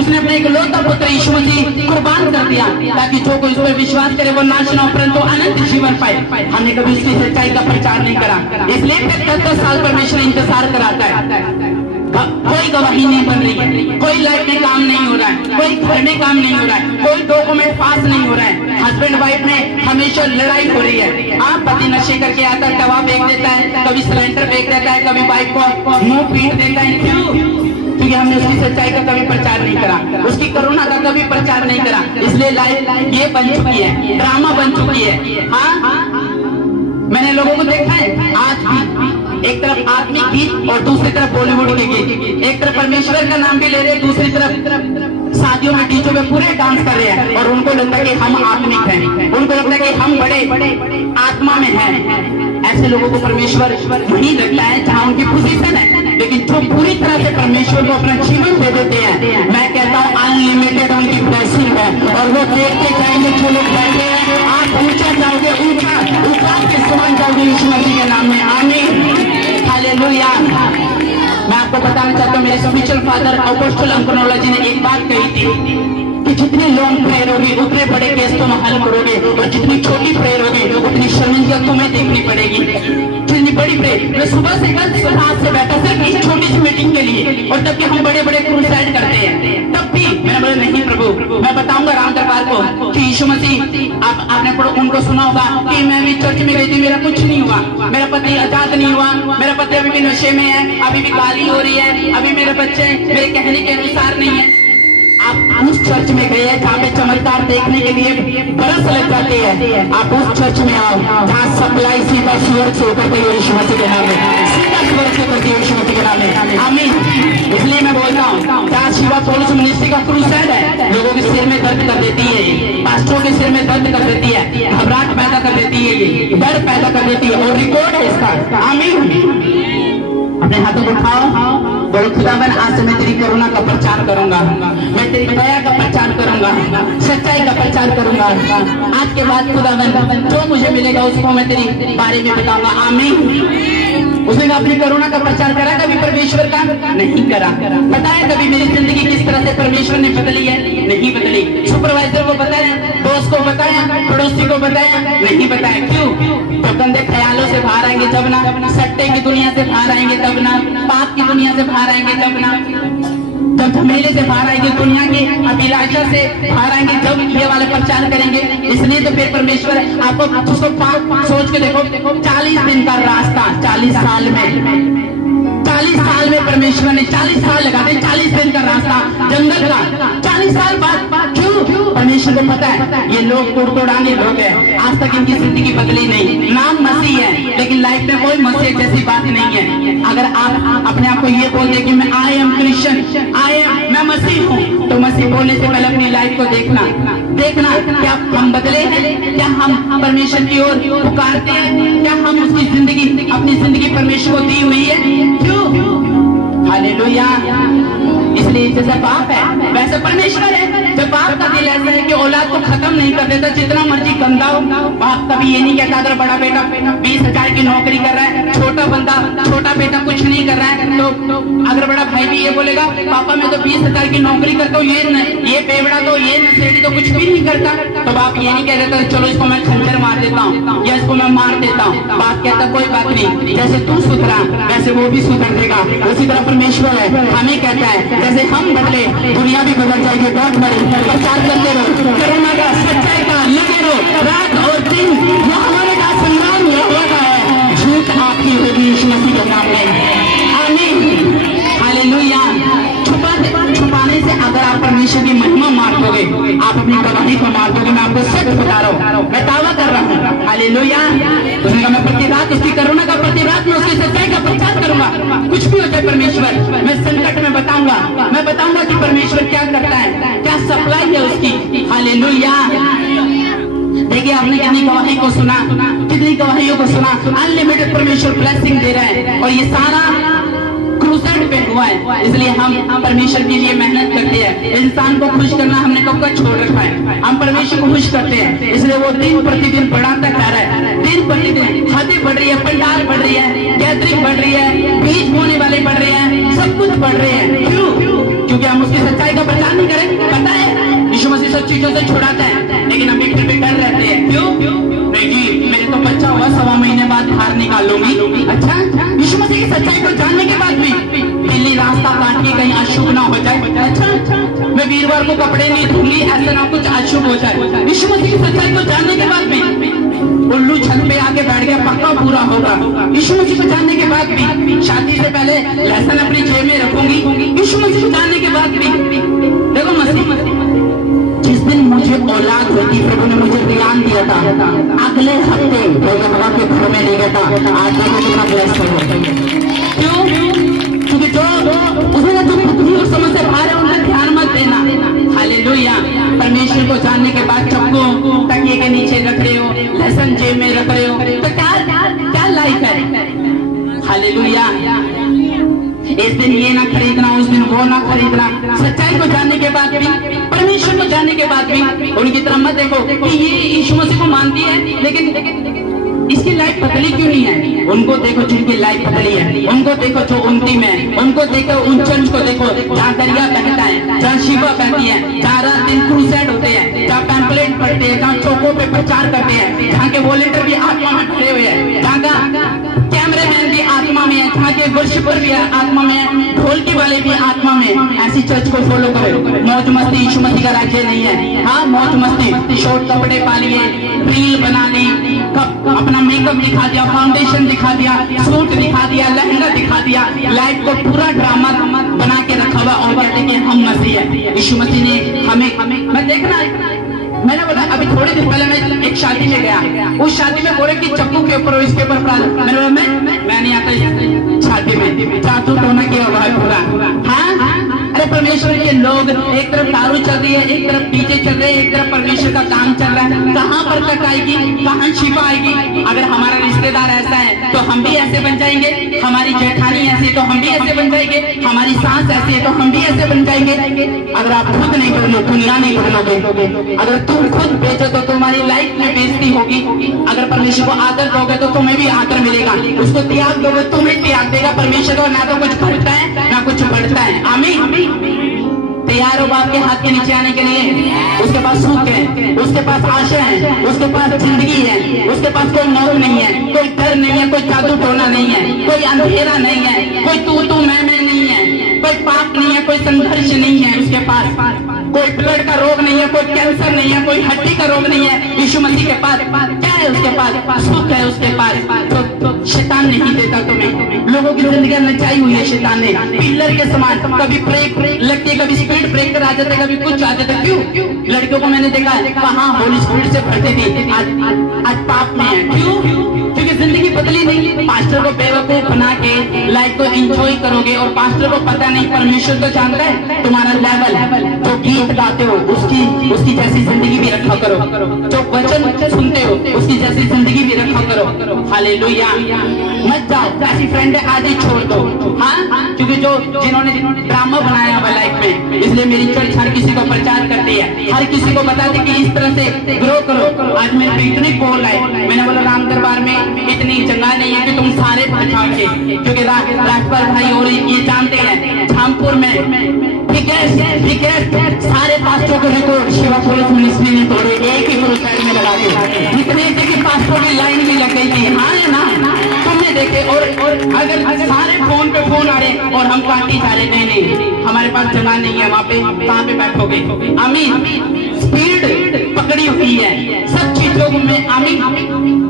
उसने अपने इकलौता पुत्र यीशु मसीह कुर्बान कर दिया ताकि जो कोई उस पर विश्वास करे वो नाश न हो परंतु अनंत जीवन पाए। हमने कभी उसकी सच्चाई का प्रचार नहीं करा, इसलिए 10 साल परमेश्वर इंतजार कराता है। कोई गवाही नहीं बन रही है, कोई लाइफ में काम नहीं हो रहा है, कोई घर में काम नहीं हो रहा है, कोई डॉक्यूमेंट पास नहीं हो रहा है, हस्बैंड वाइफ में हमेशा लड़ाई हो रही है। आप पति नशे करके आता है, दवा बेच देता है, कभी सिलेंडर बेच देता है, कभी बाइक को मुंह पीट देता है। क्यों? क्योंकि हमने उसकी सच्चाई का कभी प्रचार नहीं करा, उसकी करुणा का कभी प्रचार नहीं करा, इसलिए लाइफ ये बन चुकी है, ड्रामा बन चुकी है। हाँ, मैंने लोगों को देखा है आज भी एक तरफ आत्मिक गीत और दूसरी तरफ बॉलीवुड के गीत, एक तरफ परमेश्वर का नाम भी ले रहे हैं, दूसरी तरफ शादियों में डीजों में पूरे डांस कर रहे हैं और उनको लगता है कि हम आत्मिक हैं, उनको लगता है कि हम बड़े आत्मा में हैं। ऐसे लोगों को परमेश्वर नहीं लगता है जहाँ उनकी पोजीशन है, लेकिन जो पूरी तरह से परमेश्वर को अपना जीवन दे देते हैं, मैं कहता हूँ अनलिमिटेड उनकी ब्लेसिंग है और वो देखते जाएंगे। जो लोग बैठे हैं आप ऊंचा जाओगे, ऊंचा के समान जाओगे यीशु मसीह के नाम में। आमीन, हालेलुया। मैं आपको बताना चाहता हूँ, मेरे स्पिरिचुअल फादर अपोस्टल अंकुनोला जी ने एक बात कही थी कि जितनी लॉन्ग प्रेयर होगी उतने बड़े केस तुम हल करोगे और जितनी छोटी प्रेयर होगी उतनी शर्मिंदगी तुम्हें देखनी पड़ेगी। जितनी बड़ी प्रेयर, मैं सुबह से कल रात से बैठा सिर्फ एक छोटी सी मीटिंग के लिए, और तब कि हम बड़े बड़े क्रूसाइड करते हैं, तब भी मैंने बोला नहीं प्रभु, मैं बताऊंगा राम दरबार को कि यीशु मसीह आपने उनको सुना होगा कि मैं भी चर्च में गई थी, मेरा कुछ नहीं हुआ, मेरा पति आजाद नहीं हुआ, मेरा पति अभी भी नशे में है, अभी भी गाली हो रही है, अभी मेरे बच्चे मेरे कहने के अनुसार नहीं है। आप उस चर्च में गए जहाँ पे चमत्कार देखने के लिए बरस लग जाते हैं, आप उस चर्च में आओ जहाँ सप्लाई सीधा स्वर्ग से होकर गई यीशु मसीह के नाम में, सीधा स्वर्ग से करती है यीशु मसीह के नाम में। आमीन। इसलिए मैं बोलता हूँ जहाँ शिवा पौलुस मिनिस्ट्री का क्रूसेड है, लोगों के सिर में दर्द कर देती है, पास्टरों के सिर में दर्द कर देती है, घबराहट पैदा कर देती है, डर पैदा कर देती है, और रिकॉर्ड है इसका। आमीन। अपने हाथों को उठाओ, बोलो खुदावन आज से मैं तेरी करुणा का प्रचार करूंगा, मैं तेरी दया का प्रचार करूंगा, सच्चाई का प्रचार करूंगा। आज के बाद खुदावन जो मुझे मिलेगा उसको मैं तेरी बारे में बताऊंगा। आमीन। उसने अपनी करुणा का प्रचार करा, कभी परमेश्वर का नहीं करा। बताया कभी मेरी जिंदगी किस तरह से परमेश्वर ने बदली है? नहीं बदली। सुपरवाइजर को बताया, दोस्त को बताया, पड़ोसी को बताया, नहीं बताया। क्यों? तो गंदे ख्यालों से बाहर आएंगे जब ना, सट्टे की दुनिया से बाहर आएंगे तब ना, पाप की दुनिया से बाहर आएंगे तब ना, जब झमेले से बाहर आएंगे, दुनिया की अभिलाषा से बाहर आएंगे जब ये वाले प्रचार करेंगे। इसलिए तो फिर परमेश्वर आपको उसको पाप सोच के देखो, 40 दिन का रास्ता 40 साल में, 40 साल में परमेश्वर ने 40 साल लगा दिए, 40 दिन का रास्ता जंगल का, 40 साल बाद। क्यों? परमेश्वर को पता है ये लोग तोड़ाने लोग हैं, आज तक इनकी जिंदगी बदली नहीं, नाम मसीह है लेकिन लाइफ में कोई मसीह जैसी बात नहीं है। अगर आप अपने आप को ये बोल दे कि मैं आई एम क्रिश्चियन, मैं मसीह हूँ, तो मसीह बोलने से पहले अपनी लाइफ को देखना क्या हम बदले हैं, क्या हम परमेश्वर की ओर पुकारते हैं, क्या हम उसकी जिंदगी अपनी जिंदगी परमेश्वर को दी हुई है। क्यों? हालेलुया। इसलिए जैसा बाप है वैसे परमेश्वर है। जब बाप का दिल ऐसा है कि औलाद को खत्म नहीं कर देता, जितना मर्जी गंदा हो, बाप कभी ये नहीं कहता अगर बड़ा बेटा 20,000 की नौकरी कर रहा है, छोटा बेटा कुछ नहीं कर रहा है, तो अगर बड़ा भाई भी ये बोलेगा पापा मैं तो 20,000 की नौकरी करता हूँ, ये बेवड़ा तो ये नशेड़ी तो कुछ भी नहीं करता, तो बाप ये नहीं कह देता चलो इसको मैं खंजर मार देता हूँ या इसको मैं मार देता हूँ। बाप कहता कोई बात नहीं, जैसे तू सुधरा वैसे वो भी सुधर देगा। उसी तरह परमेश्वर है, हमें कहता है जैसे हम बदले दुनिया भी बदल जाएगी। बहुत बड़ी प्रचार करते रहो, करुणा का, सच्चाई का, लगे रहो रात और दिन। ये हमारे का संग्राम यहोवा का है, झूठ आपकी होगी यीशु मसीह के नाम में। आमीन। हालेलुया। छुपाने से अगर आप परमेश्वर की महिमा मार दोगे, आप अपनी गवाही को मार दोगे। मैं आपको सच बता रहा हूँ, मैं दावा कर रहा हूँ। हालेलुया। उसने कहा मैं प्रति रात उसकी करुणा का, प्रति रात में उसकी सच्चाई का प्रचार करूंगा। कुछ भी हो जाए परमेश्वर, मैं संकट में बताऊंगा, मैं बताऊंगा कि परमेश्वर क्या करता है, क्या सप्लाई है उसकी। हालेलुया। देखिए आपने कितनी गवाही को सुना, कितनी गवाहियों को सुना। अनलिमिटेड परमेश्वर ब्लेसिंग दे रहा है और ये सारा क्रूसेड पे हुआ है। इसलिए हम परमेश्वर के लिए मेहनत करते हैं। इंसान को खुश करना हमने कब का छोड़ रखा है, हम परमेश्वर को खुश करते हैं। इसलिए वो दिन प्रतिदिन बढ़ाता जा रहा है, दिन प्रतिदिन हदें बढ़ रही है, पंडाल बढ़ रही है, गैदरिंग बढ़ रही है, बीज बोने वाले बढ़ रहे हैं, सब कुछ बढ़ रहे हैं। क्यों? क्योंकि हम उसकी सच्चाई का प्रचार नहीं कर चीजों से छुड़ाता है, लेकिन अभी फिर भी डर रहते हैं। क्यों? नहीं जी, मेरे तो बच्चा हुआ 1.25 महीने बाद बाहर निकालूंगी। अच्छा, यीशु मसीह की सच्चाई को जानने के बाद भी बिल्ली रास्ता काट के कहीं अशुभ ना हो जाए। अच्छा, मैं वीरवार को कपड़े नहीं धूंगी, ऐसा ना कुछ अशुभ हो जाए। यीशु मसीह की सच्चाई को जानने के बाद भी उल्लू छत पे आके बैठ गया, पक्का पूरा होगा। यीशु मसीह को जानने के बाद भी शादी से पहले लहसुन अपनी जेब में रखूंगी। यीशु मसीह को जानने के बाद भी देखो मसीह, जिस दिन मुझे औलाद होती, प्रभु ने मुझे ध्यान दिया था, अगले हफ्ते हवा के घर में नहीं रहता। आज मैं कितना ब्लेस्ड हूं। क्यों? क्योंकि जो उसने जो बुद्धि और समझ से बाहर है उनका ध्यान मत देना। हालेलुया। परमेश्वर को जानने के बाद चप्पू तकिए के नीचे रख रहे हो, लहसुन जेब में रख रहे हो, तो क्या लाइफ है? हालेलुया। इस दिन ये ना खरीदना, उस दिन वो ना खरीदना। सच्चाई को जानने के बाद भी, परमेश्वर को जानने के बाद भी उनकी तरफ मत देखो कि ये यीशु मसीह को मानती है, लेकिन इसकी लाइफ पतली क्यों नहीं है। उनको देखो जिनकी लाइफ पतली है, उनको देखो जो उनती में, उनको देखो उन चर्च को देखो जहाँ दरिया बहता है, जहाँ शिवा बहती है, जहाँ रात दिन क्रूसेड होते हैं, जहाँ पैम्पलेट पढ़ते हैं, जहाँ चौकों पे प्रचार करते हैं, जहाँ के वॉलेंटियर भी आत्मा में खड़े हुए हैं, जहाँ का कैमरामैन भी आत्मा में है, जहाँ के वर्शिपर भी आत्मा में, ढोलकी वाले भी आत्मा में। ऐसी चर्च को फॉलो करो। मौज मस्ती यीशु मसीह का राज्य नहीं है। हाँ, मौज मस्ती, शॉर्ट कपड़े पा लिए, रील बना ली, अपना मेकअप दिखा दिया, फाउंडेशन दिखा दिया, सूट दिखा दिया, लहंगा दिखा दिया, लाइफ को पूरा ड्रामा बना के रखा हुआ और कहते कि हम मसीह है। यीशु मसीह ने हमें मैं देखना, मैंने बोला अभी थोड़े दिन पहले मैं एक शादी में गया, उस शादी में बोले कि चप्पू के ऊपर इसके ऊपर मैंने बोला मैं नहीं आता शादी में, जादू टोना किया हुआ है पूरा। हाँ, अरे परमेश्वर के लोग, एक तरफ दारू चल रही है, एक तरफ डीजे चल रहे हैं, एक तरफ परमेश्वर का काम चल रहा है। कहाँ बरकत आएगी, कहाँ शिफा आएगी? अगर हमारा रिश्तेदार ऐसा है तो हम भी ऐसे बन जाएंगे, हमारी जेठानी ऐसी तो हम भी ऐसे बन जाएंगे, हमारी सास ऐसी है तो हम भी ऐसे बन जाएंगे। अगर आप खुद नहीं बदलो, दुनिया नहीं बदलोगे। अगर तुम खुद बेचो तो तुम्हारी लाइफ में बेइज्जती होगी। अगर परमेश्वर को आदर दोगे तो तुम्हें भी आदर मिलेगा, उसको त्याग दोगे तुम्हें त्याग देगा। परमेश्वर को ना तो कुछ घटता है ना कुछ बढ़ता है। आमीन। तैयार हो बाप के हाथ के नीचे आने के लिए? उसके पास सुख है, उसके पास आशा है, उसके पास जिंदगी है, उसके पास कोई मौत नहीं है, कोई डर नहीं है, कोई जादू टोना नहीं है, कोई अंधेरा नहीं है, कोई तू मैं नहीं है, कोई पाप नहीं है, कोई संघर्ष नहीं है उसके पास, कोई ब्लड का रोग नहीं है, कोई कैंसर नहीं है, कोई हड्डी का रोग नहीं है। यीशु मसीह के पास क्या है? उसके पास सुख है, उसके पास तो शैतान नहीं देता तुम्हें। लोगों की जिंदगी नचाई हुई है शैतान ने, पिलर के समान, कभी ब्रेक लगती है, कभी स्पीड ब्रेकर आ जाते, कभी कुछ आ जाता। क्यों? लड़कियों को मैंने देखा है वहां होली स्पीड से भरती थी, आज पाप में है। क्यों? क्योंकि जिंदगी बदली नहीं। पास्टर को बेवकूफ बना के लाइफ को एंजॉय करोगे और पास्टर को पता नहीं, परमेश्वर तो जानता है तुम्हारा लेवल। जो गीत गाते हो उसकी जैसी जिंदगी भी रखा करो, जो वचन सुनते हो उसकी जैसी जिंदगी भी रखा करो। हालेलुया। मत जाओ ऐसी फ्रेंड आज ही छोड़ दो। हाँ, क्योंकि जिन्होंने ड्रामा बनाया हुआ लाइफ में, इसलिए मेरी चर्च हर किसी को प्रचार करती है, हर किसी को बताती है कि इस तरह से ग्रो करो। आज मेरे पे इतनी कॉल आए, मैंने बोला राम दरबार में इतनी जगह नहीं है कि तुम सारे पहुंचाओगे, क्योंकि राजपाल भाई और ये जानते हैं झामपुर में सारे पास्टरों को रिकॉर्ड शिवा पुलिस मिनिस्ट्री ने तोड़े, एक ही पुरुष साइड में लगा के, जितने कि पास्टरों की लाइन भी लग गई थी। हाँ है ना, तुमने देखे। और अगर सारे फोन पे फोन आ रहे और हम पार्टी जा रहे, नहीं हमारे पास जगह नहीं है, वहाँ पे कहाँ पे बैठोगे? आमीन। स्पीड पकड़ी हुई है सब चीजों में। आमीन।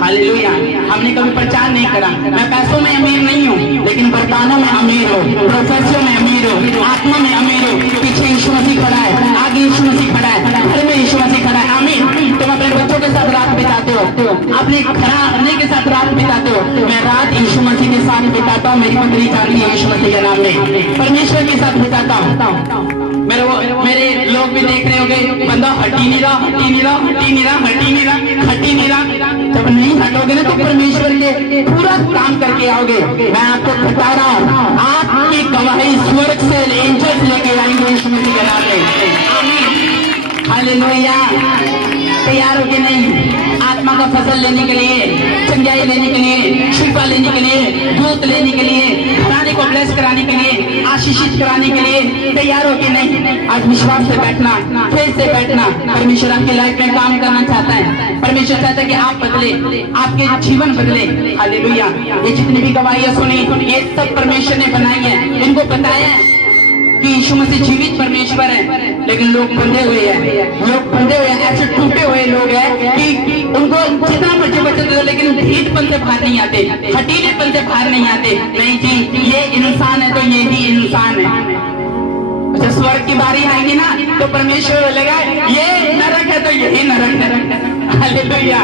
हालेलुया। हमने कभी प्रचार नहीं करा। मैं पैसों में अमीर नहीं हूँ, लेकिन बरतानों में अमीर हूँ, प्रोफेसर में अमीर हूँ, आत्मा में अमीर हूँ। पीछे यीशु मसीह खड़ा है, आगे यीशु मसीह खड़ा है, घर में यीशु मसीह खड़ा है। आमीन। तुम अपने बच्चों के साथ रात बिताते हो, अपने घराने के साथ रात बिताते हो। मैं रात यीशु मसीह के साथ बिताता हूँ। मेरी पत्नी चाहती है यीशु मसीह के नाम में परमेश्वर के साथ बिताता हूँ। मेरे लोग भी देख रहे होंगे, बंदा हटी नहीं रहा। जब नहीं हटोगे ना तो परमेश्वर के पूरा काम करके आओगे। मैं आपको बता रहा हूँ, आपकी गवाही स्वर्ग से एंजल्स लेके आएंगे यीशु मसीह के नाम में। आमीन। हालेलुया। तैयार हो कि नहीं? आत्मा आत्मा का फसल लेने के लिए, चंगाई लेने के लिए, शिफा लेने के लिए, दूत लेने के लिए, घराने को ब्लेस कराने के लिए, आशीषित कराने के लिए तैयार हो कि नहीं? आज विश्वास से बैठना, फेथ से बैठना। परमेश्वर आपकी लाइफ में काम करना चाहता है। परमेश्वर चाहता है कि आप बदले, आपके जीवन बदले। हालेलुया। ये जितनी भी गवाहियां सुनी, ये सब परमेश्वर ने बनाई है। इनको बताया है कि यीशु मसीह जीवित परमेश्वर है, लेकिन लोग बंधे हुए हैं, लोग बंधे हुए हैं, ऐसे टूटे हुए लोग हैं कि उनको जितना मर्जी वचन दो लेकिन ढीठपन से बाहर नहीं आते, हठीलेपन से बाहर नहीं आते। नहीं जी, ये इंसान है तो ये ही इंसान है। जब स्वर्ग की बारी आएगी ना तो परमेश्वर बोलेगा ये नरक है तो यही नरक है। हालेलुया।